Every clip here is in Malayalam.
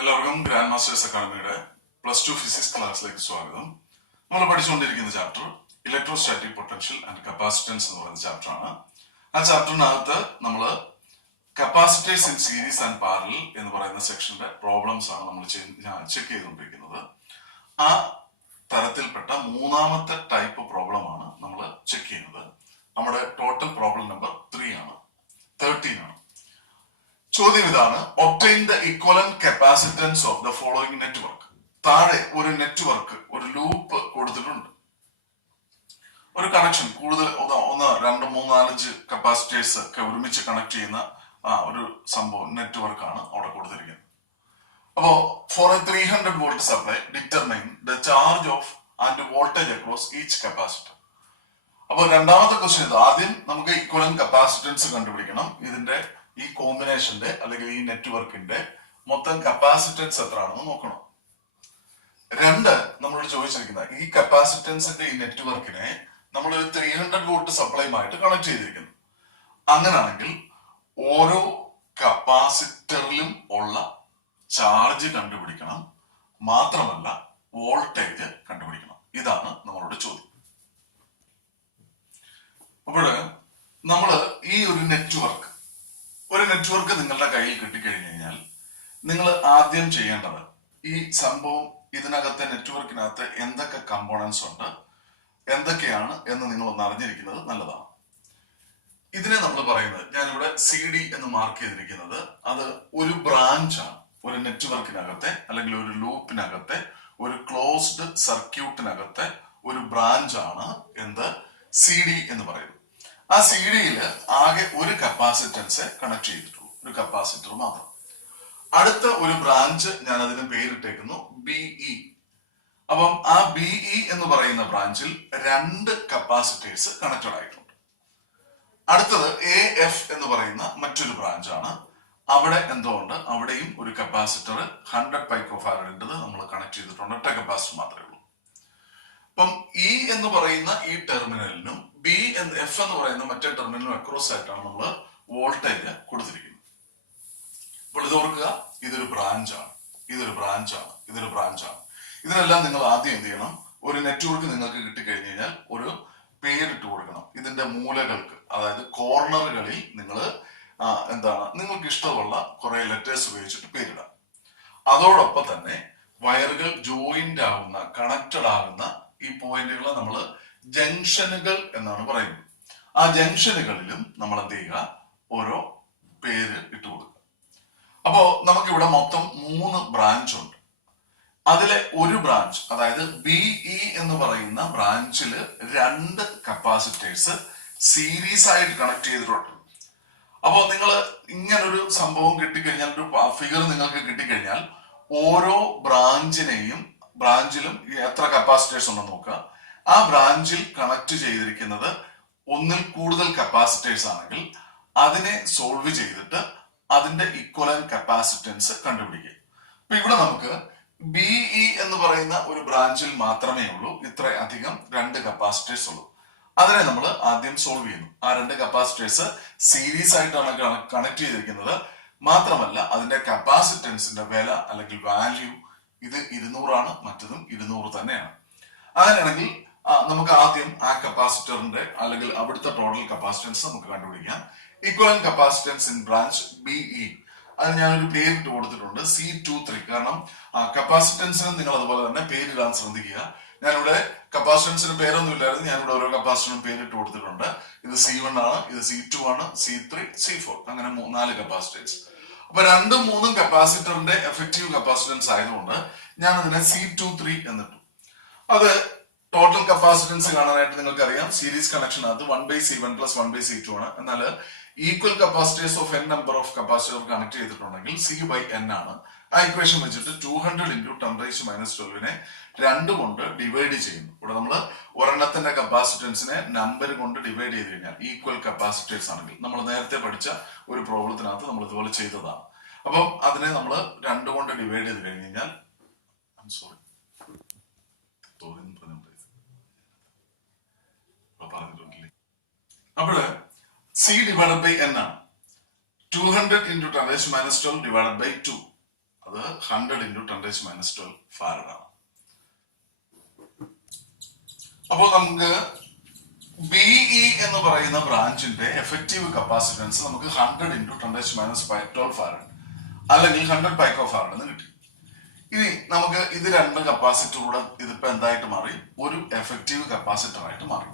എല്ലാവർക്കും ഗ്രാൻഡ് മാസ്റ്റേഴ്സ് അക്കാഡമിയുടെ +2 ഫിസിക്സ് ക്ലാസ്സിലേക്ക് സ്വാഗതം. നമ്മൾ പഠിച്ചുകൊണ്ടിരിക്കുന്ന chapter electrostatic potential and capacitance എന്ന് പറയുന്ന ചാപ്റ്ററാണ്. ആ ചാപ്റ്ററിനകത്ത് നമ്മൾ capacitors in series and parallel എന്ന് പറയുന്ന സെക്ഷന്റെ പ്രോബ്ലംസ് ആണ് നമ്മൾ ചെക്ക് ചെയ്തുകൊണ്ടിരിക്കുന്നത്. ആ തരത്തിൽപ്പെട്ട മൂന്നാമത്തെ ടൈപ്പ് പ്രോബ്ലം ആണ് നമ്മൾ ചെക്ക് ചെയ്യുന്നത്. നമ്മുടെ ടോട്ടൽ പ്രോബ്ലം നമ്പർ 13 ആണ്. ചോദ്യം ഇതാണ്: obtain the equivalent capacitance of the following network. താഴെ ഒരു നെറ്റ്വർക്ക്, ഒരു ലൂപ്പ് കൊടുത്തിട്ടുണ്ട്. ഒരു കണക്ഷൻ കൂടുതൽ 1, 2, 3, 4 കപ്പാസിറ്റേഴ്സ് ഒക്കെ ഒരുമിച്ച് കണക്ട് ചെയ്യുന്ന ഒരു സംഭവം നെറ്റ്വർക്ക് ആണ് അവിടെ കൊടുത്തിരിക്കുന്നത്. അപ്പോ for a 300 volt supply determine the charge of and voltage across each capacitor. അപ്പോൾ രണ്ടാമത്തെ ക്വസ്റ്റ്യൻ ഇത്. ആദ്യം നമുക്ക് ഇക്വലന്റ് കപ്പാസിറ്റൻസ് കണ്ടുപിടിക്കണം. ഇതിന്റെ ഈ കോമ്പിനേഷന്റെ അല്ലെങ്കിൽ ഈ നെറ്റ്വർക്കിന്റെ മൊത്തം കപ്പാസിറ്റൻസ് എത്രയാണെന്ന് നോക്കണം. 2, നമ്മളോട് ചോദിച്ചിരിക്കുന്ന ഈ കപ്പാസിറ്റൻസിന്റെ ഈ നെറ്റ്വർക്കിനെ നമ്മൾ ഒരു 300 വോൾട്ട് സപ്ലൈയുമായിട്ട് കണക്ട് ചെയ്തിരിക്കുന്നു. അങ്ങനെയാണെങ്കിൽ ഓരോ കപ്പാസിറ്ററിലും ഉള്ള ചാർജ് കണ്ടുപിടിക്കണം, മാത്രമല്ല വോൾട്ടേജ് കണ്ടുപിടിക്കണം. ഇതാണ് നമ്മളോട് ചോദ്യം. അപ്പോൾ നമ്മൾ ഈ ഒരു നെറ്റ്വർക്ക് നിങ്ങളുടെ കയ്യിൽ കിട്ടിക്കഴിഞ്ഞു കഴിഞ്ഞാൽ നിങ്ങൾ ആദ്യം ചെയ്യേണ്ടത് ഈ സംഭവം ഇതിനകത്തെ നെറ്റ്വർക്കിനകത്ത് എന്തൊക്കെ കമ്പോണൻസ് ഉണ്ട്, എന്തൊക്കെയാണ് എന്ന് നിങ്ങൾ ഒന്ന് അറിഞ്ഞിരിക്കുന്നത് നല്ലതാണ്. ഇതിനെ നമ്മൾ പറയുന്നത്, ഞാനിവിടെ CD എന്ന് മാർക്ക് ചെയ്തിരിക്കുന്നത്, അത് ഒരു ബ്രാഞ്ചാണ്. ഒരു നെറ്റ്വർക്കിനകത്തെ അല്ലെങ്കിൽ ഒരു ലൂപ്പിനകത്തെ ഒരു ക്ലോസ്ഡ് സർക്യൂട്ടിനകത്തെ ഒരു ബ്രാഞ്ചാണ് എന്ത് CD എന്ന് പറയുന്നത്. ആ CD-യിൽ ആകെ ഒരു കപ്പാസിറ്റൻസ് കണക്ട് ചെയ്തിട്ടുള്ളൂ, ഒരു കപ്പാസിറ്റർ മാത്രം. അടുത്ത ഒരു ബ്രാഞ്ച് ഞാൻ അതിന് പേരിട്ടേക്കുന്നു BE. അപ്പം ആ BE എന്ന് പറയുന്ന ബ്രാഞ്ചിൽ 2 കപ്പാസിറ്റേഴ്സ് കണക്റ്റഡ് ആയിട്ടുണ്ട്. അടുത്തത് AF എന്ന് പറയുന്ന മറ്റൊരു ബ്രാഞ്ചാണ്. അവിടെ എന്തുകൊണ്ട് അവിടെയും ഒരു കപ്പാസിറ്റർ 100 പൈക്കോഫാരഡിൻ്റെത് നമ്മൾ കണക്ട് ചെയ്തിട്ടുണ്ട്. ഒറ്റ കപ്പാസിറ്റർ മാത്രമേ ഉള്ളൂ. അപ്പം E എന്ന് പറയുന്ന ഈ ടെർമിനലിനും F എന്ന് പറയുന്ന മറ്റേ ടെർമിനലിനും അക്രോസ് ആയിട്ടാണ് നമ്മൾ വോൾട്ടേജ് കൊടുത്തിരിക്കുന്നത്. അപ്പോൾ ഇത് ഓർക്കുക, ഇതൊരു ബ്രാഞ്ചാണ്, ഇതൊരു ബ്രാഞ്ചാണ്, ഇതൊരു ബ്രാഞ്ചാണ്. ഇതിനെല്ലാം നിങ്ങൾ ആദ്യം എന്ത് ചെയ്യണം? ഒരു നെറ്റ്വർക്ക് നിങ്ങൾക്ക് കിട്ടിക്കഴിഞ്ഞു കഴിഞ്ഞാൽ ഒരു പേരിട്ട് കൊടുക്കണം. ഇതിന്റെ മൂലകൾക്ക്, അതായത് കോർണറുകളിൽ നിങ്ങൾ നിങ്ങൾക്ക് ഇഷ്ടമുള്ള കുറെ ലെറ്റേഴ്സ് ഉപയോഗിച്ചിട്ട് പേരിടാം. അതോടൊപ്പം തന്നെ വയറുകൾ ജോയിന്റ് ആവുന്ന, കണക്റ്റഡ് ആകുന്ന ഈ പോയിന്റുകളെ നമ്മൾ ജംഗ്ഷനുകൾ എന്നാണ് പറയുന്നത്. ആ ജംഗ്ഷനുകളിലും നമ്മൾ എന്ത് ചെയ്യുക? ഓരോ പേര് ഇട്ട് കൊടുക്കുക. അപ്പോ നമുക്കിവിടെ മൊത്തം 3 ബ്രാഞ്ച് ഉണ്ട്. അതിലെ ഒരു ബ്രാഞ്ച്, അതായത് BE എന്ന് പറയുന്ന ബ്രാഞ്ചിൽ 2 കപ്പാസിറ്റേഴ്സ് സീരീസ് ആയിട്ട് കണക്ട് ചെയ്തിട്ടുണ്ട്. അപ്പോൾ നിങ്ങൾ ഇങ്ങനൊരു സംഭവം കിട്ടിക്കഴിഞ്ഞാൽ, ഒരു ഫിഗർ നിങ്ങൾക്ക് കിട്ടിക്കഴിഞ്ഞാൽ, ഓരോ ബ്രാഞ്ചിലും എത്ര കപ്പാസിറ്റേഴ്സ് ഉണ്ടെന്ന് നോക്കുക. ആ ബ്രാഞ്ചിൽ കണക്ട് ചെയ്തിരിക്കുന്നത് ഒന്നിൽ കൂടുതൽ കപ്പാസിറ്റേഴ്സ് ആണെങ്കിൽ അതിനെ സോൾവ് ചെയ്തിട്ട് അതിന്റെ ഇക്വലന്റ് കപ്പാസിറ്റൻസ് കണ്ടുപിടിക്കുക. അപ്പൊ ഇവിടെ നമുക്ക് BE എന്ന് പറയുന്ന ഒരു ബ്രാഞ്ചിൽ മാത്രമേ ഉള്ളൂ ഇത്ര അധികം 2 കപ്പാസിറ്റേഴ്സ് ഉള്ളൂ. അതിനെ നമ്മൾ ആദ്യം സോൾവ് ചെയ്യുന്നു. ആ 2 കപ്പാസിറ്റേഴ്സ് സീരീസ് ആയിട്ടാണ് കണക്ട് ചെയ്തിരിക്കുന്നത്. മാത്രമല്ല അതിന്റെ കപ്പാസിറ്റൻസിന്റെ വില അല്ലെങ്കിൽ വാല്യൂ, ഇത് 200 ആണ്, മറ്റതും 200 തന്നെയാണ്. അങ്ങനെയാണെങ്കിൽ നമുക്ക് ആദ്യം ആ കപ്പാസിറ്ററിന്റെ അല്ലെങ്കിൽ അവിടുത്തെ ടോട്ടൽ കപ്പാസിറ്റൻസ് നമുക്ക് കണ്ടുപിടിക്കാം. Equivalent capacitance in branch BE, അത് ഞാനൊരു പേരിട്ട് കൊടുത്തിട്ടുണ്ട്, C23. കാരണം കപ്പാസിറ്റൻസിന് നിങ്ങൾ അതുപോലെ തന്നെ പേരിടാൻ ശ്രദ്ധിക്കുക. ഞാനിവിടെ കപ്പാസിറ്റൻസിന് പേരൊന്നും ഇല്ലായിരുന്നു, ഞാനിവിടെ ഓരോ കപ്പാസിറ്ററിനും പേരിട്ട് കൊടുത്തിട്ടുണ്ട്. ഇത് C1 ആണ്, ഇത് C2 ആണ്, C3, C4, അങ്ങനെ 4 കപ്പാസിറ്റൻസ്. അപ്പൊ 2ഉം 3ഉം കപ്പാസിറ്ററിന്റെ എഫക്റ്റീവ് കപ്പാസിറ്റൻസ് ആയതുകൊണ്ട് ഞാൻ അതിനെ C23 എന്നിട്ടു. അത് ടോട്ടൽ കപ്പാസിറ്റൻസ് കാണാനായിട്ട് നിങ്ങൾക്ക് അറിയാം, സീരീസ് കണക്ഷനകത്ത് 1/C1 + 1/C2 ആണ്. എന്നാൽ equal capacitors of n number of capacitor connect ചെയ്തിട്ടുണ്ടെങ്കിൽ C/n ആണ്. ആ ഇക്വേഷൻ വെച്ചിട്ട് 200 × 10⁻12നെ 2 കൊണ്ട് ഡിവൈഡ് ചെയ്യുന്നു. ഇവിടെ നമ്മൾ ഒരെണ്ണത്തിന്റെ കപ്പാസിറ്റൻസിനെ നമ്പർ കൊണ്ട് ഡിവൈഡ് ചെയ്ത് കഴിഞ്ഞാൽ ഈക്വൽ കപ്പാസിറ്റേഴ്സ് ആണെങ്കിൽ, നമ്മൾ നേരത്തെ പഠിച്ച ഒരു പ്രോബ്ലത്തിനകത്ത് നമ്മൾ ഇതുപോലെ ചെയ്തതാണ്. അപ്പം അതിനെ നമ്മൾ 2 കൊണ്ട് ഡിവൈഡ് ചെയ്ത് കഴിഞ്ഞ് കഴിഞ്ഞാൽ, അപ്പോൾ C/n ആണ്. 200 × 10⁻12 / 2, അത് 100 into 10⁻12 ഫാരഡ് ആണ്. അപ്പോൾ നമുക്ക് BE എന്ന് പറയുന്ന ബ്രാഞ്ചിന്റെ എഫക്റ്റീവ് കപ്പാസിറ്റൻസ് നമുക്ക് 100 into 10⁻12 ഫാരഡ് അല്ലെങ്കിൽ 100 പൈക്കോ ഫാരഡ് എന്ന് കിട്ടി. ഇനി നമുക്ക് ഇത് രണ്ട് കപ്പാസിറ്ററൂടെ ഇതിപ്പോ എന്തായിട്ട് മാറി, ഒരു എഫക്റ്റീവ് കപ്പാസിറ്റർ ആയിട്ട് മാറി.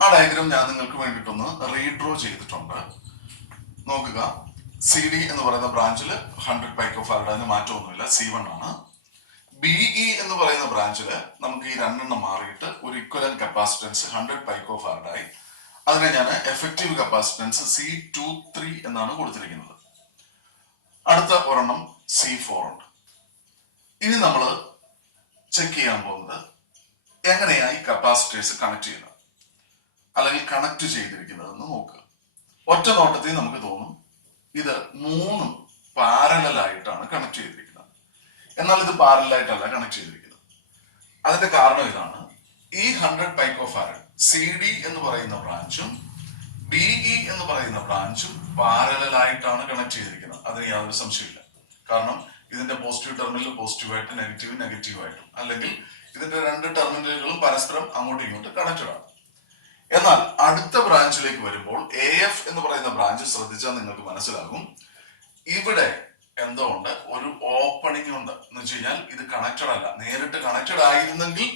ആ ഡയഗ്രാം ഞാൻ നിങ്ങൾക്ക് വേണ്ടിയിട്ടൊന്ന് റീഡ്രോ ചെയ്തിട്ടുണ്ട്. നോക്കുക, CD എന്ന് പറയുന്ന ബ്രാഞ്ചിൽ 100 പൈക്കോ ഫാരഡ്, അതിന് മാറ്റമൊന്നുമില്ല, C1 ആണ്. BE എന്ന് പറയുന്ന ബ്രാഞ്ചിൽ നമുക്ക് ഈ രണ്ടെണ്ണം മാറിയിട്ട് ഒരു ഇക്വലന്റ് കപ്പാസിറ്റൻസ് 100 പൈക്കോ ഫാരഡ് ആയി. അതിനെ ഞാൻ എഫക്റ്റീവ് കപ്പാസിറ്റൻസ് C23 എന്നാണ് കൊടുത്തിരിക്കുന്നത്. അടുത്ത ഒരെണ്ണം C4 ഉണ്ട്. ഇനി നമ്മൾ ചെക്ക് ചെയ്യാൻ പോകുന്നത് എങ്ങനെയായി കപ്പാസിറ്റേഴ്സ് കണക്ട് ചെയ്യുന്നത് അല്ലെങ്കിൽ കണക്ട് ചെയ്തിരിക്കുന്നതെന്ന് നോക്കുക. ഒറ്റ നോട്ടത്തിൽ നമുക്ക് തോന്നും ഇത് മൂന്നും പാരലലായിട്ടാണ് കണക്ട് ചെയ്തിരിക്കുന്നത്. എന്നാൽ ഇത് പാരലലായിട്ടല്ല കണക്ട് ചെയ്തിരിക്കുന്നത്. അതിന്റെ കാരണം ഇതാണ്, ഈ 100 പൈക്കോ ഫാരഡ് CD എന്ന് പറയുന്ന ബ്രാഞ്ചും BE എന്ന് പറയുന്ന ബ്രാഞ്ചും പാരലലായിട്ടാണ് കണക്ട് ചെയ്തിരിക്കുന്നത്. അതിന് യാതൊരു സംശയമില്ല. കാരണം ഇതിന്റെ പോസിറ്റീവ് ടെർമിനൽ പോസിറ്റീവായിട്ട്, നെഗറ്റീവ് നെഗറ്റീവായിട്ടും, അല്ലെങ്കിൽ ഇതിന്റെ രണ്ട് ടെർമിനലുകളും പരസ്പരം അങ്ങോട്ടും ഇങ്ങോട്ടും കണക്റ്റഡ് ആണ്. എന്നാൽ അടുത്ത ബ്രാഞ്ചിലേക്ക് വരുമ്പോൾ AF എന്ന് പറയുന്ന ബ്രാഞ്ച് ശ്രദ്ധിച്ചാൽ നിങ്ങൾക്ക് മനസ്സിലാകും, ഇവിടെ എന്തോ ഉണ്ട്, ഒരു ഓപ്പണിംഗ് ഉണ്ട്. എന്ന് വെച്ച് കഴിഞ്ഞാൽ ഇത് കണക്റ്റഡ് അല്ല. നേരിട്ട് കണക്റ്റഡ് ആയിരുന്നെങ്കിൽ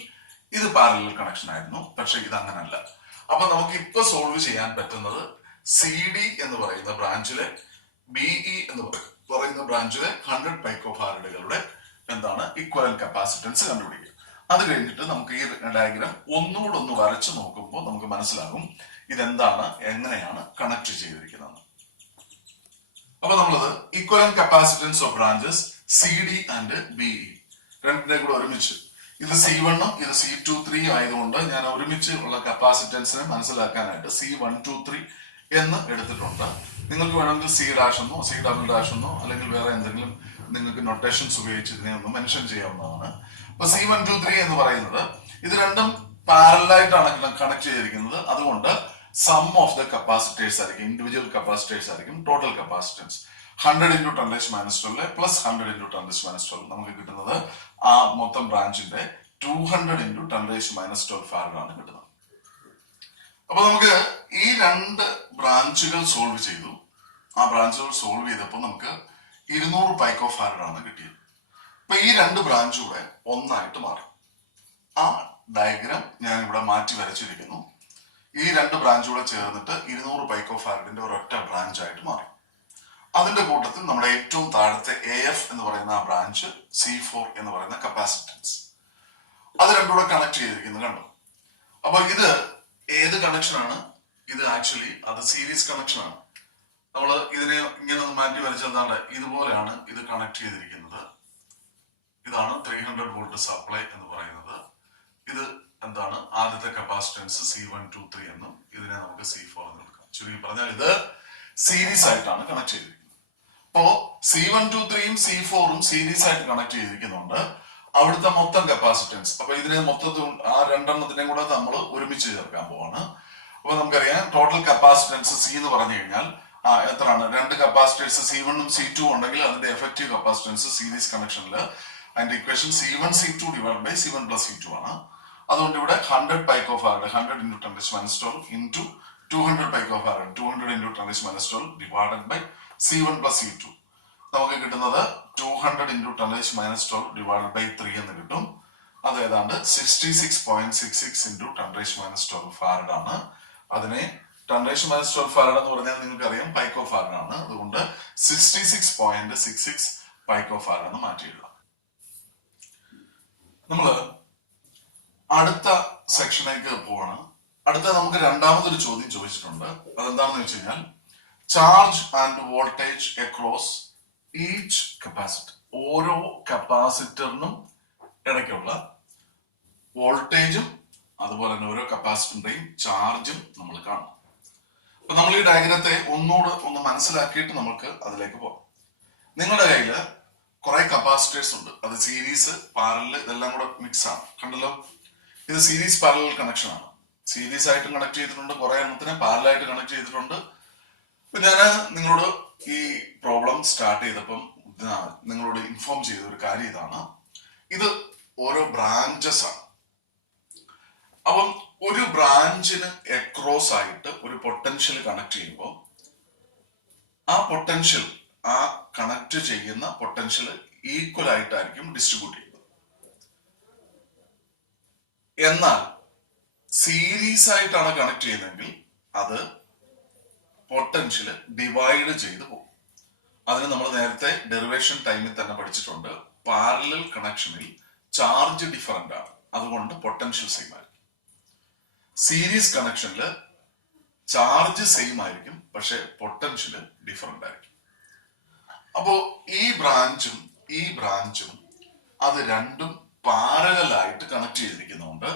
ഇത് പാരലൽ കണക്ഷൻ ആയിരുന്നു, പക്ഷെ ഇത് അങ്ങനല്ല. അപ്പൊ നമുക്ക് ഇപ്പൊ സോൾവ് ചെയ്യാൻ പറ്റുന്നത് CD എന്ന് പറയുന്ന ബ്രാഞ്ചിലെ BE എന്ന് പറയുന്ന ബ്രാഞ്ചിലെ 100 പൈക്കോ ഫാരഡുകളുടെ എന്താണ് ഇക്വലന്റ് കപ്പാസിറ്റൻസ് കണ്ടുപിടിക്കുക. അത് കഴിഞ്ഞിട്ട് നമുക്ക് ഈ ഡയഗ്രാം ഒന്നുകൂടെ ഒന്ന് വരച്ചു നോക്കുമ്പോൾ നമുക്ക് മനസ്സിലാകും ഇതെന്താണ്, എങ്ങനെയാണ് കണക്ട് ചെയ്തിരിക്കുന്നത്. അപ്പൊ നമ്മളത് equivalent capacitance of branches CD and BE രണ്ടിനെ കൂടെ ഒരുമിച്ച്, ഇത് C1 ഇത് C23 ആയതുകൊണ്ട് ഞാൻ ഒരുമിച്ച് ഉള്ള കപ്പാസിറ്റൻസിനെ മനസ്സിലാക്കാനായിട്ട് C123 എന്ന് എടുത്തിട്ടുണ്ട്. നിങ്ങൾക്ക് വേണമെങ്കിൽ C' എന്നോ C" എന്നോ അല്ലെങ്കിൽ വേറെ എന്തെങ്കിലും നിങ്ങൾക്ക് നൊട്ടേഷൻസ് ഉപയോഗിച്ച് ഇതിനെ ഒന്ന് മെൻഷൻ ചെയ്യാവുന്നതാണ്. അപ്പൊ C123 എന്ന് പറയുന്നത് ഇത് രണ്ടും പാരലലായിട്ടാണ് കണക്ട് ചെയ്തിരിക്കുന്നത്. അതുകൊണ്ട് സം ഓഫ് ദ കപ്പാസിറ്റേഴ്സ് ആയിരിക്കും, ഇൻഡിവിജ്വൽ കപ്പാസിറ്റേഴ്സ് ആയിരിക്കും total capacitance. 100 into 10⁻12 plus 100 into 10⁻12 നമുക്ക് കിട്ടുന്നത് ആ മൊത്തം ബ്രാഞ്ചിന്റെ 200 into 10⁻12 ഫാരഡ് ആണ് കിട്ടുന്നത്. അപ്പൊ നമുക്ക് ഈ രണ്ട് ബ്രാഞ്ചുകൾ സോൾവ് ചെയ്തു. ആ ബ്രാഞ്ചുകൾ സോൾവ് ചെയ്തപ്പോൾ നമുക്ക് 200 പൈക്കോ ഫാരഡ് ആണ് കിട്ടിയത്. അപ്പൊ ഈ രണ്ട് ബ്രാഞ്ചൂടെ ഒന്നായിട്ട് മാറി. ആ ഡയഗ്രാം ഞാൻ ഇവിടെ മാറ്റി വരച്ചിരിക്കുന്നു. ഈ രണ്ട് ബ്രാഞ്ചൂടെ ചേർന്നിട്ട് 200 പൈക്കോ ഫാരഡിന്റെ ഒരൊറ്റ ബ്രാഞ്ചായിട്ട് മാറി. അതിന്റെ കൂട്ടത്തിൽ നമ്മുടെ ഏറ്റവും താഴത്തെ AF എന്ന് പറയുന്ന ആ ബ്രാഞ്ച്, C4 എന്ന് പറയുന്ന കപ്പാസിറ്റൻസ്, അത് രണ്ടുകൂടെ കണക്ട് ചെയ്തിരിക്കുന്നത് കണ്ടു. അപ്പൊ ഇത് ഏത് കണക്ഷനാണ്? ഇത് ആക്ച്വലി അത് സീരീസ് കണക്ഷനാണ്. നമ്മൾ ഇതിനെ ഇങ്ങനെ ഒന്ന് മാറ്റി വരച്ചെന്താണ്, ഇതുപോലെയാണ് ഇത് കണക്ട് ചെയ്തിരിക്കുന്നത്. ഇതാണ് 300 വോൾട്ട് സപ്ലൈ എന്ന് പറയുന്നത്. ഇത് എന്താണ്, ആദ്യത്തെ കപ്പാസിറ്റൻസ് C123 എന്നും ഇതിനെ നമുക്ക് C4 എന്ന് എടുക്കാം. ചുരുക്കി പറഞ്ഞാൽ ഇത് സീരീസ് ആയിട്ടാണ് കണക്ട് ചെയ്തിരിക്കുന്നത്. അപ്പോ C123യും C4ഉം സീരീസ് ആയിട്ട് കണക്ട് ചെയ്തിരിക്കുന്നുണ്ട്. അവിടുത്തെ മൊത്തം കപ്പാസിറ്റൻസ്, അപ്പൊ ഇതിനെ മൊത്തത്തിൽ ആ രണ്ടെണ്ണത്തിനെയും കൂടെ നമ്മൾ ഒരുമിച്ച് ചേർക്കാൻ പോവാണ്. അപ്പൊ നമുക്കറിയാം ടോട്ടൽ കപ്പാസിറ്റൻസ് C എന്ന് പറഞ്ഞു കഴിഞ്ഞാൽ എത്രയാണ്, രണ്ട് കപ്പാസിറ്റേഴ്സ് C1ഉം C2 ഉണ്ടെങ്കിൽ അതിന്റെ എഫക്റ്റീവ് കപ്പാസിറ്റൻസ് സീരീസ് കണക്ഷനിൽ അതിന്റെ equation C1 C2 divide by C1 plus C2 ആണ്. അതുകൊണ്ട് ഇവിടെ 100 pico farad 100 into 10⁻12 into 200 pico farad 200 into 10⁻12 divided by C1 plus C2 നമുക്ക് കിട്ടുന്നത് 200 into 10⁻12 ഡിവൈഡഡ് ബൈ 3 എന്ന് കിട്ടും. അത് ഏതാണ്ട് 66.66 into 10⁻12 ഫാരഡ് ആണ്. അതിനെ 10⁻12 ഫാരഡ് എന്ന് പറഞ്ഞാൽ നിങ്ങൾക്ക് അറിയാം പൈക്കോ ഫാരഡ് ആണ്. അതുകൊണ്ട് 66.66 പൈക്കോ ഫാരഡ് എന്ന് മാറ്റിയിടാം. നമ്മള് അടുത്ത സെക്ഷനിലേക്ക് പോവാണ്. അടുത്ത നമുക്ക് രണ്ടാമതൊരു ചോദ്യം ചോദിച്ചിട്ടുണ്ട്. അതെന്താണെന്ന് വെച്ച് കഴിഞ്ഞാൽ charge and voltage across each capacitor, ഓരോ കപ്പാസിറ്ററിനും ഇടയ്ക്കുള്ള വോൾട്ടേജും അതുപോലെ തന്നെ ഓരോ കപ്പാസിറ്ററിന്റെയും ചാർജും നമ്മൾ കാണും. അപ്പൊ നമ്മൾ ഈ ഡയഗ്രത്തെ ഒന്നുകൂടെ ഒന്ന് മനസ്സിലാക്കിയിട്ട് നമുക്ക് അതിലേക്ക് പോകാം. നിങ്ങളുടെ കയ്യില് കുറെ കപ്പാസിറ്റേഴ്സ് ഉണ്ട്. അത് സീരീസ്, പാരലൽ, ഇതെല്ലാം കൂടെ മിക്സ് ആണ്. കണ്ടല്ലോ, ഇത് സീരീസ് പാരലൽ കണക്ഷൻ ആണ്. സീരീസ് ആയിട്ട് കണക്ട് ചെയ്തിട്ടുണ്ട്, കുറെ എണ്ണത്തിനെ പാരലായിട്ട് കണക്ട് ചെയ്തിട്ടുണ്ട്. അപ്പൊ ഞാൻ നിങ്ങളോട് ഈ പ്രോബ്ലം സ്റ്റാർട്ട് ചെയ്തപ്പം നിങ്ങളോട് ഇൻഫോം ചെയ്ത ഒരു കാര്യം ഇതാണ്. ഇത് ഓരോ ബ്രാഞ്ചസ് ആണ്. അപ്പം ഒരു ബ്രാഞ്ചിന് എക്രോസ് ആയിട്ട് ഒരു പൊട്ടൻഷ്യൽ കണക്ട് ചെയ്യുമ്പോൾ ആ പൊട്ടൻഷ്യൽ, ആ കണക്ട് ചെയ്യുന്ന പൊട്ടൻഷ്യൽ ഈക്വൽ ആയിട്ടായിരിക്കും ഡിസ്ട്രിബ്യൂട്ട് ചെയ്യുന്നത്. എന്നാൽ സീരീസ് ആയിട്ടാണ് കണക്ട് ചെയ്യുന്നതെങ്കിൽ അത് പൊട്ടൻഷ്യൽ ഡിവൈഡ് ചെയ്തു പോകും. അതിന് നമ്മൾ നേരത്തെ ഡെറിവേഷൻ ടൈമിൽ തന്നെ പഠിച്ചിട്ടുണ്ട്. പാരലൽ കണക്ഷനിൽ ചാർജ് ഡിഫറൻ്റ് ആണ്, അതുകൊണ്ട് പൊട്ടൻഷ്യൽ സെയിം ആയിരിക്കും. സീരീസ് കണക്ഷനിൽ ചാർജ് സെയിം ആയിരിക്കും, പക്ഷെ പൊട്ടൻഷ്യൽ ഡിഫറൻ്റ് ആയിരിക്കും. അപ്പോ ഈ ബ്രാഞ്ചും അത് രണ്ടും പാരലലായിട്ട് കണക്ട് ചെയ്തിരിക്കുന്നതുകൊണ്ട്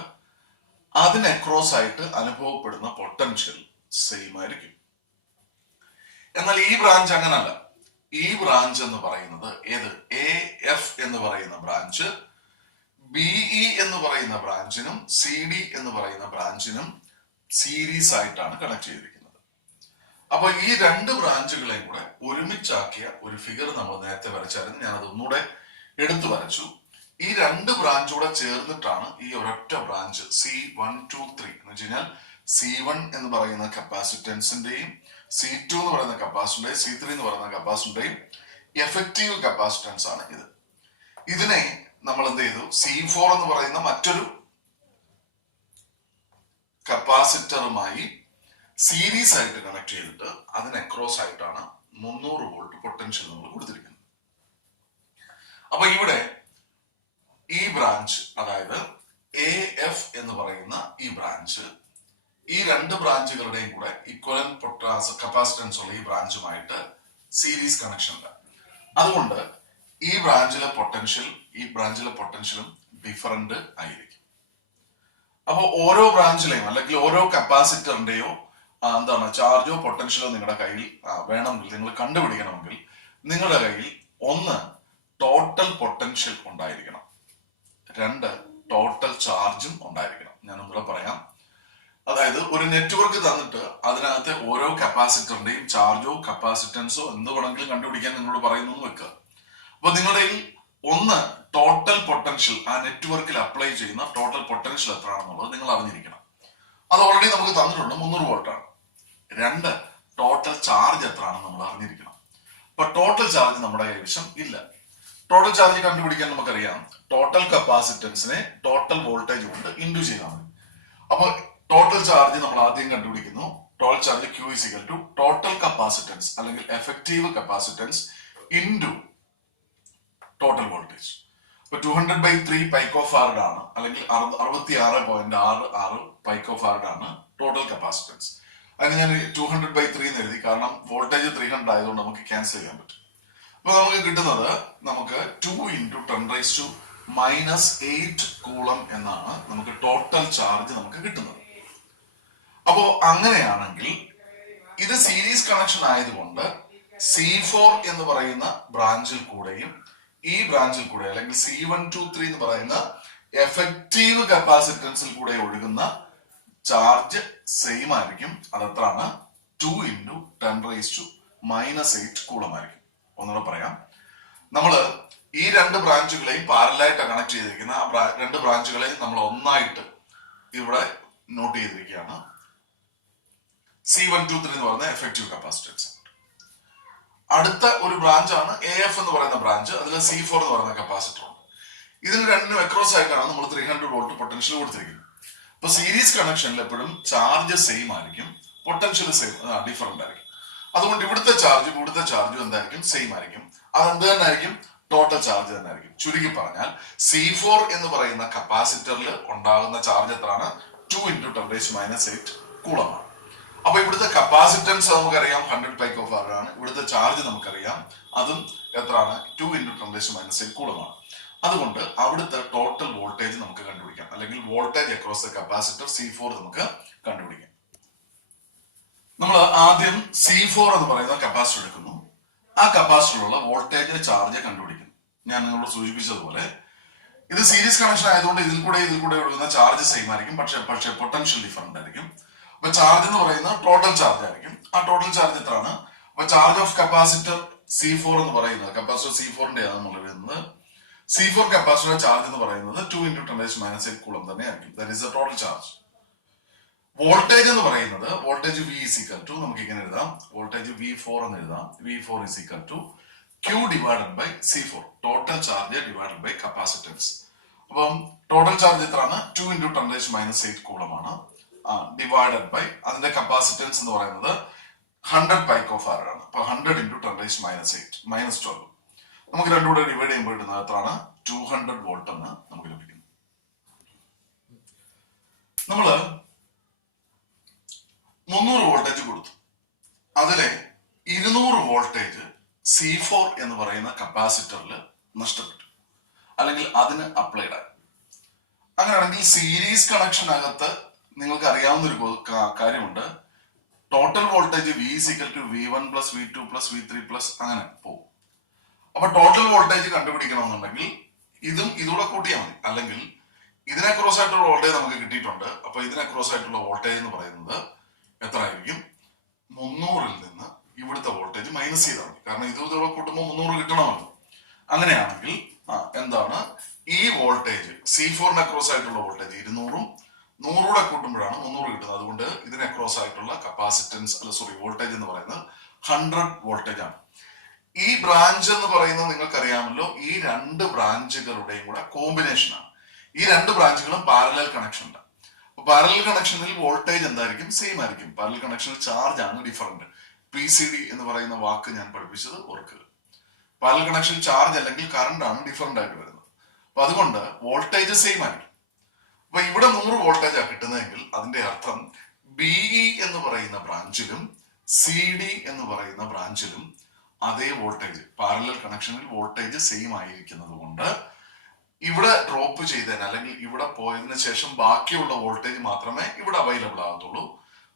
അതിന് അക്രോസ് ആയിട്ട് അനുഭവപ്പെടുന്ന പൊട്ടൻഷ്യൽ സെയിം ആയിരിക്കും. എന്നാൽ ഈ ബ്രാഞ്ച് അങ്ങനല്ല. ഈ ബ്രാഞ്ച് എന്ന് പറയുന്നത് ഏത്, എ എഫ് എന്ന് പറയുന്ന ബ്രാഞ്ച് ബിഇ എന്ന് പറയുന്ന ബ്രാഞ്ചിനും സി ഡി എന്ന് പറയുന്ന ബ്രാഞ്ചിനും സീരീസ് ആയിട്ടാണ് കണക്ട് ചെയ്തിരിക്കുന്നത്. അപ്പൊ ഈ രണ്ട് ബ്രാഞ്ചുകളെയും കൂടെ ഒരുമിച്ചാക്കിയ ഒരു ഫിഗർ നമ്മൾ നേരത്തെ വരച്ചായിരുന്നു. ഞാൻ അത് ഒന്നുകൂടെ എടുത്തു വരച്ചു. ഈ രണ്ട് ബ്രാഞ്ച് കൂടെ ചേർന്നിട്ടാണ് ഈ ഒരൊറ്റ ബ്രാഞ്ച് C123 എന്ന് വെച്ച് കഴിഞ്ഞാൽ C1 എന്ന് പറയുന്ന കപ്പാസിറ്റൻസിന്റെയും C2 എന്ന് പറയുന്ന കപ്പാസിറ്ററിന്റെയും C3 എന്ന് പറയുന്ന കപ്പാസിറ്ററിന്റെയും എഫക്റ്റീവ് കപ്പാസിറ്റൻസ് ആണ് ഇത്. ഇതിനെ നമ്മൾ എന്ത് ചെയ്തു, C4 എന്ന് പറയുന്ന മറ്റൊരു കപ്പാസിറ്ററുമായി സീരീസ് ആയിട്ട് കണക്ട് ചെയ്തിട്ട് അതിന് അക്രോസ് ആയിട്ടാണ് 300 വോൾട്ട് പൊട്ടൻഷ്യൽ നമ്മൾ കൊടുത്തിരിക്കുന്നത്. അപ്പൊ ഇവിടെ ഈ ബ്രാഞ്ച്, അതായത് എ എഫ് എന്ന് പറയുന്ന ഈ ബ്രാഞ്ച്, ഈ രണ്ട് ബ്രാഞ്ചുകളുടെയും കൂടെ ഇക്വലന്റ് കപ്പാസിറ്റൻസ് ഉള്ള ഈ ബ്രാഞ്ചുമായിട്ട് സീരീസ് കണക്ഷനില്ല. അതുകൊണ്ട് ഈ ബ്രാഞ്ചിലെ പൊട്ടൻഷ്യലും ഡിഫറന്റ് ആയിരിക്കും. അപ്പൊ ഓരോ ബ്രാഞ്ചിലെയും അല്ലെങ്കിൽ ഓരോ കപ്പാസിറ്ററിന്റെയോ ചാർജോ പൊട്ടൻഷ്യലോ നിങ്ങളുടെ കയ്യിൽ വേണമെങ്കിൽ, നിങ്ങൾ കണ്ടുപിടിക്കണമെങ്കിൽ നിങ്ങളുടെ കയ്യിൽ ഒന്ന് ടോട്ടൽ പൊട്ടൻഷ്യൽ ഉണ്ടായിരിക്കണം, രണ്ട് ടോട്ടൽ ചാർജും ഉണ്ടായിരിക്കണം. ഞാൻ ഒന്നുകൂടെ പറയാം. അതായത് ഒരു നെറ്റ്വർക്ക് തന്നിട്ട് അതിനകത്തെ ഓരോ കപ്പാസിറ്ററിന്റെയും ചാർജോ കപ്പാസിറ്റൻസോ എന്ത് വേണമെങ്കിലും കണ്ടുപിടിക്കാൻ നിങ്ങളോട് പറയുന്നു വെക്കുക. അപ്പൊ നിങ്ങളുടെ കയ്യിൽ ഒന്ന് ടോട്ടൽ പൊട്ടൻഷ്യൽ, ആ നെറ്റ്വർക്കിൽ അപ്ലൈ ചെയ്യുന്ന ടോട്ടൽ പൊട്ടൻഷ്യൽ എത്രയാണെന്നുള്ളത് നിങ്ങൾ അറിഞ്ഞിരിക്കണം. അത് ഓൾറെഡി നമുക്ക് തന്നിട്ടുണ്ട്, 300 വോൾട്ടാണ്. രണ്ട്, ടോട്ടൽ ചാർജ് എത്രയാണെന്ന് നമ്മൾ അറിഞ്ഞിരിക്കണം. അപ്പൊ ടോട്ടൽ ചാർജ് നമ്മുടെ കൈവശം ഇല്ല. ടോട്ടൽ ചാർജ് കണ്ടുപിടിക്കാൻ നമുക്കറിയാം, ടോട്ടൽ കപ്പാസിറ്റൻസിനെ ടോട്ടൽ വോൾട്ടേജ് കൊണ്ട് ഇൻഡു ചെയ്താൽ മതി. അപ്പൊ ടോട്ടൽ ചാർജ് നമ്മൾ ആദ്യം കണ്ടുപിടിക്കുന്നു. Total charge Q = total capacitance അല്ലെങ്കിൽ effective capacitance into total voltage. ഇപ്പൊ 200/3 പൈക്കോഫാരഡ് ആണ്, അല്ലെങ്കിൽ 66.66 പൈക്കോഫാരഡ് ആണ് ടോട്ടൽ കപ്പാസിറ്റൻസ്. അതിന് ഞാൻ 200/3 എന്ന് എഴുതി, കാരണം വോൾട്ടേജ് 300 ആയതുകൊണ്ട് നമുക്ക് ക്യാൻസൽ ചെയ്യാൻ പറ്റും. അപ്പൊ നമുക്ക് കിട്ടുന്നത് 2 × 10⁻⁸ കൂളം എന്നാണ് നമുക്ക് ടോട്ടൽ ചാർജ് നമുക്ക് കിട്ടുന്നത്. അപ്പോ അങ്ങനെയാണെങ്കിൽ ഇത് സീരീസ് കണക്ഷൻ ആയതുകൊണ്ട് C4 എന്ന് പറയുന്ന ബ്രാഞ്ചിൽ കൂടെയും ഈ ബ്രാഞ്ചിൽ കൂടെ, അല്ലെങ്കിൽ C123 എന്ന് പറയുന്ന എഫക്റ്റീവ് കപ്പാസിറ്റൻസിൽ കൂടെ ഒഴുകുന്ന ചാർജ് സെയിം ആയിരിക്കും. അതെത്രാണ്? 2 × 10⁻⁸ കൂളമായിരിക്കും. ഒന്നുകൂടെ പറയാം. നമ്മള് ഈ രണ്ട് ബ്രാഞ്ചുകളെയും പാരലായിട്ട് കണക്ട് ചെയ്തിരിക്കുന്ന രണ്ട് ബ്രാഞ്ചുകളെയും നമ്മൾ ഒന്നായിട്ട് ഇവിടെ നോട്ട് ചെയ്തിരിക്കുകയാണ്. C123 എന്ന് പറയുന്ന എഫക്റ്റീവ് കപ്പാസിറ്റൻസ്. അടുത്ത ഒരു ബ്രാഞ്ചാണ് AF എന്ന് പറയുന്ന ബ്രാഞ്ച്. അതിൽ C4 എന്ന് പറയുന്ന കപ്പാസിറ്റർ ഉണ്ട്. ഇതിന് രണ്ടിനും അക്രോസ് ആയിട്ടാണ് നമ്മൾ 300 വോൾട്ട് പൊട്ടൻഷ്യൽ കൊടുത്തിരിക്കുന്നത്. അപ്പൊ സീരീസ് കണക്ഷനിൽ എപ്പോഴും ചാർജ് സെയിം ആയിരിക്കും, പൊട്ടൻഷ്യൽ ഡിഫറന്റ് ആയിരിക്കും. അതുകൊണ്ട് ഇവിടുത്തെ ചാർജും എന്തായിരിക്കും? സെയിം ആയിരിക്കും. അതെന്ത് തന്നെ ആയിരിക്കും? ടോട്ടൽ ചാർജ് തന്നെ ആയിരിക്കും. ചുരുക്കി പറഞ്ഞാൽ C4 എന്ന് പറയുന്ന കപ്പാസിറ്ററിൽ ഉണ്ടാകുന്ന ചാർജ് എത്രയാണ്? 2 × 10⁻⁸ കൂളമാണ്. അപ്പൊ ഇവിടുത്തെ കപ്പാസിറ്റൻസ് നമുക്കറിയാം 100 പൈക്കോഫാരഡ് ആണ്. ഇവിടുത്തെ ചാർജ് നമുക്കറിയാം, അതും എത്രയാണ്? 2 × 10⁻⁸ കൂളമാണ്. അതുകൊണ്ട് അവിടുത്തെ ടോട്ടൽ വോൾട്ടേജ് നമുക്ക് കണ്ടുപിടിക്കാം, അല്ലെങ്കിൽ voltage across the capacitor C4 നമുക്ക് കണ്ടുപിടിക്കാം. നമ്മൾ ആദ്യം C4 എന്ന് പറയുന്ന കപ്പാസിറ്റർ എടുക്കുന്നു. ആ കപ്പാസിറ്ററിലുള്ള വോൾട്ടേജ് ചാർജ് കണ്ടുപിടിക്കുന്നു. ഞാൻ നിങ്ങളോട് സൂചിപ്പിച്ചതുപോലെ ഇത് സീരീസ് കണക്ഷൻ ആയതുകൊണ്ട് ഇതിൽ കൂടെ ഒഴുകുന്ന ചാർജ് സെയിം ആയിരിക്കും, പക്ഷെ പൊട്ടൻഷ്യൽ ഡിഫറന്റ് ആയിരിക്കും. അപ്പൊ ചാർജ് എന്ന് പറയുന്നത് ടോട്ടൽ ചാർജ് ആയിരിക്കും. ആ ടോട്ടൽ ചാർജ് എത്രയാണ്? അപ്പൊ ചാർജ് ഓഫ് കപ്പാസിറ്റർ C4 എന്ന് പറയുന്നത് കപ്പാസിറ്റർ C4ന്റെ ആണ് നമ്മൾ എഴുതുന്നത്. C4 കപ്പാസിറ്റർ ചാർജ് എന്ന് പറയുന്നത് 2 × 10⁻⁸ കൂളം തന്നെ ആയിരിക്കും. That is the total charge. Voltage എന്ന് പറയുന്നത് വോൾട്ടേജ് V = നമുക്ക് ഇങ്ങനെ എഴുതാം, വോൾട്ടേജ് V4 എന്ന് എഴുതാം. V4 = Q / C4, total charge divided by capacitance. അപ്പം ടോട്ടൽ ചാർജ് എത്രയാണ്? 2 × 10⁻⁸ കൂളമാണ്. ഡിവൈഡഡ് ബൈ അതിന്റെ കപ്പാസിറ്റൻസ് എന്ന് പറയുന്നത് 100 പൈക്കോഫാരഡ് ആണ്. അപ്പൊ 100 × 10⁻⁸ -12. നമുക്ക് രണ്ടും കൂടെ ഡിവൈഡ് ചെയ്യുമ്പോൾ കിട്ടുന്നത് എത്രയാണ്? 200 വോൾട്ട് എന്ന് നമുക്ക് ലഭിക്കുന്നു. നമ്മള് 300 വോൾട്ടേജ് കൊടുത്തു. അതിലെ 200 വോൾട്ടേജ് C4 എന്ന് പറയുന്ന കപ്പാസിറ്ററിൽ നഷ്ടപ്പെട്ടു, അല്ലെങ്കിൽ അതിന് അപ്ലൈഡ് ആയി. അങ്ങനെയാണെങ്കിൽ സീരീസ് കണക്ഷനകത്ത് നിങ്ങൾക്ക് അറിയാവുന്ന ഒരു കാര്യമുണ്ട്. Total voltage V = V1 + V2 + V3 അങ്ങനെ പോകും. അപ്പൊ ടോട്ടൽ വോൾട്ടേജ് കണ്ടുപിടിക്കണമെന്നുണ്ടെങ്കിൽ ഇതും ഇതുകൂടെ കൂട്ടിയാൽ മതി. അല്ലെങ്കിൽ ഇതിനെ ക്രോസ് ആയിട്ടുള്ള വോൾട്ടേജ് നമുക്ക് കിട്ടിയിട്ടുണ്ട്. അപ്പൊ ഇതിനെ ക്രോസ് ആയിട്ടുള്ള വോൾട്ടേജ് എന്ന് പറയുന്നത് എത്ര ആയിരിക്കും? 300-ൽ നിന്ന് ഇവിടുത്തെ വോൾട്ടേജ് മൈനസ് ചെയ്താൽ മതി. കാരണം ഇതുകൂടെ കൂട്ടുമ്പോൾ 300 കിട്ടണമല്ലോ. അങ്ങനെയാണെങ്കിൽ എന്താണ് ഈ വോൾട്ടേജ് C4 ക്രോസ് ആയിട്ടുള്ള വോൾട്ടേജ് 200-ഉം 100 കൂട്ടുമ്പോഴാണ് 300 കിട്ടുന്നത്. അതുകൊണ്ട് ഇതിനെ ക്രോസ് ആയിട്ടുള്ള കപ്പാസിറ്റൻസ് വോൾട്ടേജ് എന്ന് പറയുന്നത് 100 വോൾട്ടേജ് ആണ്. ഈ ബ്രാഞ്ച് എന്ന് പറയുന്നത് നിങ്ങൾക്കറിയാമല്ലോ, ഈ രണ്ട് ബ്രാഞ്ചുകളുടെയും കൂടെ കോമ്പിനേഷൻ ആണ്. ഈ രണ്ട് ബ്രാഞ്ചുകളും പാരലൽ കണക്ഷൻ ഉണ്ട്. പാരലൽ കണക്ഷനിൽ വോൾട്ടേജ് എന്തായിരിക്കും? സെയിം ആയിരിക്കും. പാരലൽ കണക്ഷനിൽ ചാർജ് ആണ് ഡിഫറന്റ്. PCD എന്ന് പറയുന്ന വാക്ക് ഞാൻ പഠിപ്പിച്ചത് ഓർക്കുക. പാരലൽ കണക്ഷൻ ചാർജ് അല്ലെങ്കിൽ കറണ്ട് ആണ് ഡിഫറന്റ് ആയിട്ട് വരുന്നത്. അപ്പൊ അതുകൊണ്ട് വോൾട്ടേജ് സെയിം ആയിരിക്കും. അപ്പൊ ഇവിടെ 100 വോൾട്ടേജ് ആണ് കിട്ടുന്നതെങ്കിൽ അതിന്റെ അർത്ഥം BE എന്ന് പറയുന്ന ബ്രാഞ്ചിലും CD എന്ന് പറയുന്ന ബ്രാഞ്ചിലും അതേ വോൾട്ടേജ്, പാരലൽ കണക്ഷനിൽ വോൾട്ടേജ് സെയിം ആയിരിക്കുന്നത് കൊണ്ട് ഇവിടെ ഡ്രോപ്പ് ചെയ്തതിന് അല്ലെങ്കിൽ ഇവിടെ പോയതിനു ശേഷം ബാക്കിയുള്ള വോൾട്ടേജ് മാത്രമേ ഇവിടെ അവൈലബിൾ ആകത്തുള്ളൂ.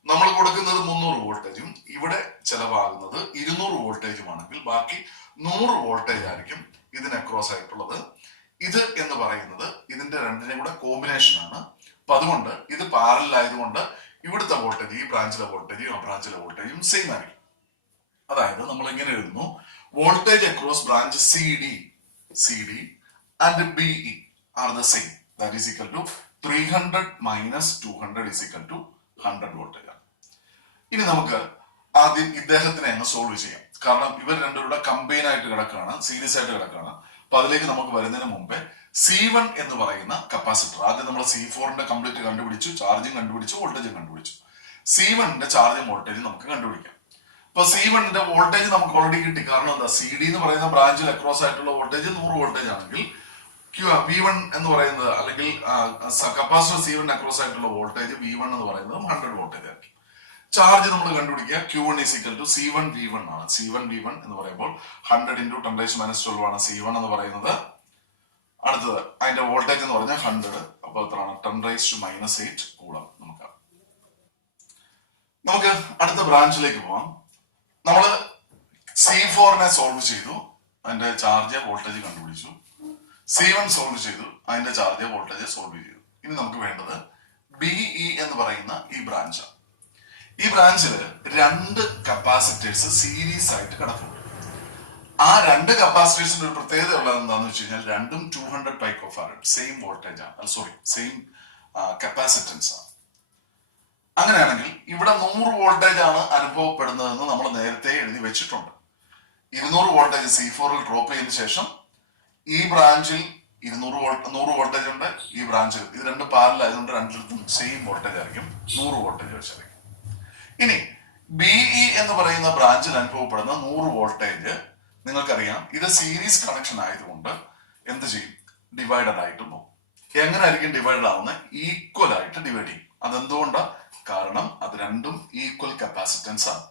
നമ്മൾ കൊടുക്കുന്നത് 300 വോൾട്ടേജും ഇവിടെ ചെലവാകുന്നത് 200 വോൾട്ടേജുമാണെങ്കിൽ ബാക്കി 100 വോൾട്ടേജ് ആയിരിക്കും ഇതിന് അക്രോസ് ആയിട്ടുള്ളത്. ഇത് എന്ന് പറയുന്നത് ഇതിന്റെ രണ്ടിനെയും കൂടെ കോമ്പിനേഷൻ ആണ്. അപ്പൊ അതുകൊണ്ട് ഇത് പാരലൽ ആയതുകൊണ്ട് ഇവിടുത്തെ വോൾട്ടേജ്, ഈ ബ്രാഞ്ചിലെ വോൾട്ടേജും ആ ബ്രാഞ്ചിലെ വോൾട്ടേജും സെയിം ആയിരിക്കും. അതായത് നമ്മൾ എങ്ങനെ എഴുതുന്നു? Voltage across branch CD and BE are the same. That is equal to 300 - 200 is equal to 100 voltage ആണ്. ഇനി നമുക്ക് ആദ്യം ഇദ്ദേഹത്തിനെ അങ്ങ് സോൾവ് ചെയ്യാം. കാരണം ഇവർ രണ്ടുപേരുടെ കമ്പൈൻ ആയിട്ട് കിടക്കുകയാണ്, സീരീസ് ആയിട്ട് കിടക്കുകയാണ്. അപ്പൊ അതിലേക്ക് നമുക്ക് വരുന്നതിന് മുമ്പേ C1 എന്ന് പറയുന്ന കപ്പാസിറ്റർ, ആദ്യം നമ്മൾ C4ന്റെ കംപ്ലീറ്റ് കണ്ടുപിടിച്ചു, ചാർജും കണ്ടുപിടിച്ചു, വോൾട്ടേജും കണ്ടുപിടിച്ചു. C1ന്റെ ചാർജും വോൾട്ടേജും നമുക്ക് കണ്ടുപിടിക്കാം. അപ്പൊ C1ന്റെ വോൾട്ടേജ് നമുക്ക് ഓൾറെഡി കിട്ടി. കാരണം എന്താ? CD എന്ന് പറയുന്ന ബ്രാഞ്ചിൽ അക്രോസ് ആയിട്ടുള്ള വോൾട്ടേജ് 100 വോൾട്ടേജ് ആണെങ്കിൽ V1 എന്ന് പറയുന്നത് അല്ലെങ്കിൽ കപ്പാസിറ്റർ C1 അക്രോസ് ആയിട്ടുള്ള വോൾട്ടേജ് V1 എന്ന് പറയുന്നത് 100 വോൾട്ടേജ് ആയിരിക്കും. ചാർജ് നമ്മൾ കണ്ടുപിടിക്കുക. Q1 = C1 V1 ആണ്. C1 V1 എന്ന് പറയുമ്പോൾ 100 × 10⁻12 ആണ് C1 എന്ന് പറയുന്നത്. അടുത്തത് അതിന്റെ വോൾട്ടേജ് എന്ന് പറഞ്ഞാൽ 100. അപ്പൊ എത്രയാണ്? 10⁻⁸ കൂളം. നമുക്ക് അടുത്ത ബ്രാഞ്ചിലേക്ക് പോവാം. നമ്മള് C4നെ സോൾവ് ചെയ്തു, അതിന്റെ ചാർജ് വോൾട്ടേജ് കണ്ടുപിടിച്ചു. C1 സോൾവ് ചെയ്തു, അതിന്റെ ചാർജ് വോൾട്ടേജ് സോൾവ് ചെയ്തു. ഇനി നമുക്ക് വേണ്ടത് BE എന്ന് പറയുന്ന ഈ ബ്രാഞ്ചാണ്. ഈ ബ്രാഞ്ചിൽ രണ്ട് കപ്പാസിറ്റേഴ്സ് സീരീസ് ആയിട്ട് കിടക്കുന്നു. ആ രണ്ട് കപ്പാസിറ്റേഴ്സിന്റെ ഒരു പ്രത്യേകത ഉള്ളത് എന്താണെന്ന് വെച്ച് കഴിഞ്ഞാൽ രണ്ടും 200 പൈക്കോഫാരഡ്, സെയിം വോൾട്ടേജ് ആണ്, സെയിം കപ്പാസിറ്റൻസ് ആണ്. അങ്ങനെയാണെങ്കിൽ ഇവിടെ 100 വോൾട്ടേജ് ആണ് അനുഭവപ്പെടുന്നതെന്ന് നമ്മൾ നേരത്തെ എഴുതി വെച്ചിട്ടുണ്ട്. 200 വോൾട്ടേജ് C4ൽ ഡ്രോപ്പ് ചെയ്തതിനു ശേഷം ഈ ബ്രാഞ്ചിൽ 100 വോൾട്ടേജ് ഉണ്ട്, ഈ ബ്രാഞ്ചിൽ ഇത് രണ്ട് പാരലൽ ആയതുകൊണ്ട് രണ്ടിടത്തും സെയിം വോൾട്ടേജ് ആയിരിക്കും, 100 വോൾട്ടേജ് വെച്ചായിരിക്കും. ഇനി BE എന്ന് പറയുന്ന ബ്രാഞ്ചിൽ അനുഭവപ്പെടുന്ന 100 വോൾട്ടേജ് നിങ്ങൾക്കറിയാം, ഇത് സീരീസ് കണക്ഷൻ ആയതുകൊണ്ട് എന്ത് ചെയ്യും? ഡിവൈഡഡ് ആയിട്ട് പോകും. എങ്ങനെയായിരിക്കും ഡിവൈഡ് ആവുന്നത്? ഈക്വൽ ആയിട്ട് ഡിവൈഡ് ചെയ്യും. അതെന്തുകൊണ്ടാ? കാരണം അത് രണ്ടും ഈക്വൽ കപ്പാസിറ്റൻസ് ആണ്.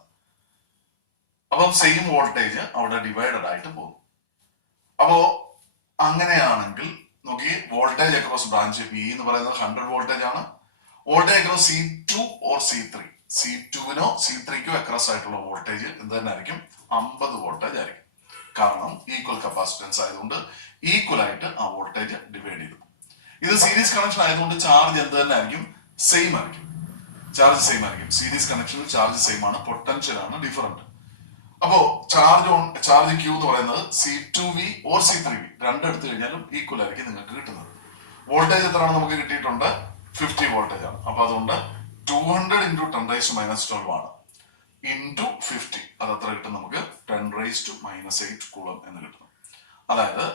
അപ്പം സെയിം വോൾട്ടേജ് അവിടെ ഡിവൈഡഡ് ആയിട്ട് പോകും. അപ്പോ അങ്ങനെയാണെങ്കിൽ നോക്കി, വോൾട്ടേജ് അക്രോസ് ബ്രാഞ്ച് B എന്ന് പറയുന്നത് 100 വോൾട്ടേജ് ആണ്. Voltage across C2 or C3, C2വിനോ C3ക്കോ അക്രോസ് ആയിട്ടുള്ള വോൾട്ടേജ് എന്ത് തന്നെ ആയിരിക്കും? 50 വോൾട്ടേജ് ആയിരിക്കും. കാരണം ഈക്വൽ കപ്പാസിറ്റൻസ് ആയതുകൊണ്ട് ഈക്വൽ ആയിട്ട് ആ വോൾട്ടേജ് ഡിവൈഡ് ചെയ്തു. ഇത് സീരീസ് കണക്ഷൻ ആയതുകൊണ്ട് ചാർജ് എന്ത് തന്നെ ആയിരിക്കും? സെയിം ആയിരിക്കും. ചാർജ് സെയിം ആയിരിക്കും. സീരീസ് കണക്ഷനിൽ ചാർജ് സെയിം ആണ്, പൊട്ടൻഷ്യൽ ആണ് ഡിഫറന്റ്. അപ്പോ ചാർജ് ക്യൂ എന്ന് പറയുന്നത് C2V ഓർ C3V രണ്ടെടുത്തു കഴിഞ്ഞാലും ഈക്വൽ ആയിരിക്കും നിങ്ങൾക്ക് കിട്ടുന്നത്. വോൾട്ടേജ് എത്രയാണ് നമുക്ക് കിട്ടിയിട്ടുണ്ട്? 50 വോൾട്ടേജ് ആണ്. അപ്പൊ അതുകൊണ്ട് 200 × 10⁻12 ആണ് ഇൻറ്റു 50. അത് എത്ര കിട്ടും നമുക്ക്? 10⁻−8 കൂളം എന്ന് കിട്ടും. അതായത്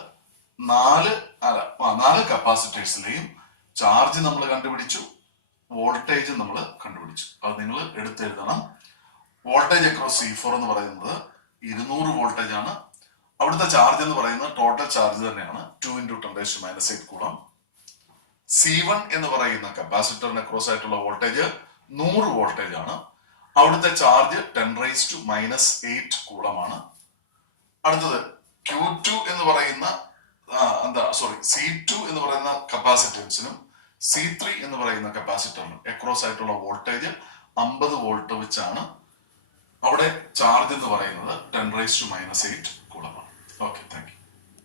4 കപ്പാസിറ്റേഴ്സിലെയും ചാർജ് നമ്മൾ കണ്ടുപിടിച്ചു, വോൾട്ടേജ് നമ്മൾ കണ്ടുപിടിച്ചു. അത് നിങ്ങൾ എടുത്തെഴുതണം. വോൾട്ടേജ് അക്രോസ് C4 എന്ന് പറയുന്നത് 200 വോൾട്ടേജ് ആണ്. അവിടുത്തെ ചാർജ് എന്ന് പറയുന്നത് ടോട്ടൽ ചാർജ് തന്നെയാണ്, 2 × 10⁻8 കൂളം. C1 എന്ന് പറയുന്ന കപ്പാസിറ്ററിന് അക്രോസ് ആയിട്ടുള്ള വോൾട്ടേജ് 100 വോൾട്ടേജ് ആണ്. അവിടുത്തെ ചാർജ് 10⁻8 കൂളമാണ്. അടുത്തത് Q2 എന്ന് പറയുന്ന C2 എന്ന് പറയുന്ന കപ്പാസിറ്റൻസിനും C3 എന്ന് പറയുന്ന കപ്പാസിറ്ററിനും അക്രോസ് ആയിട്ടുള്ള വോൾട്ടേജ് 50 വോൾട്ട് വെച്ചാണ്. അവിടെ ചാർജ് എന്ന് പറയുന്നത് 10⁻8 കൂളമാണ്. Okay, thank you.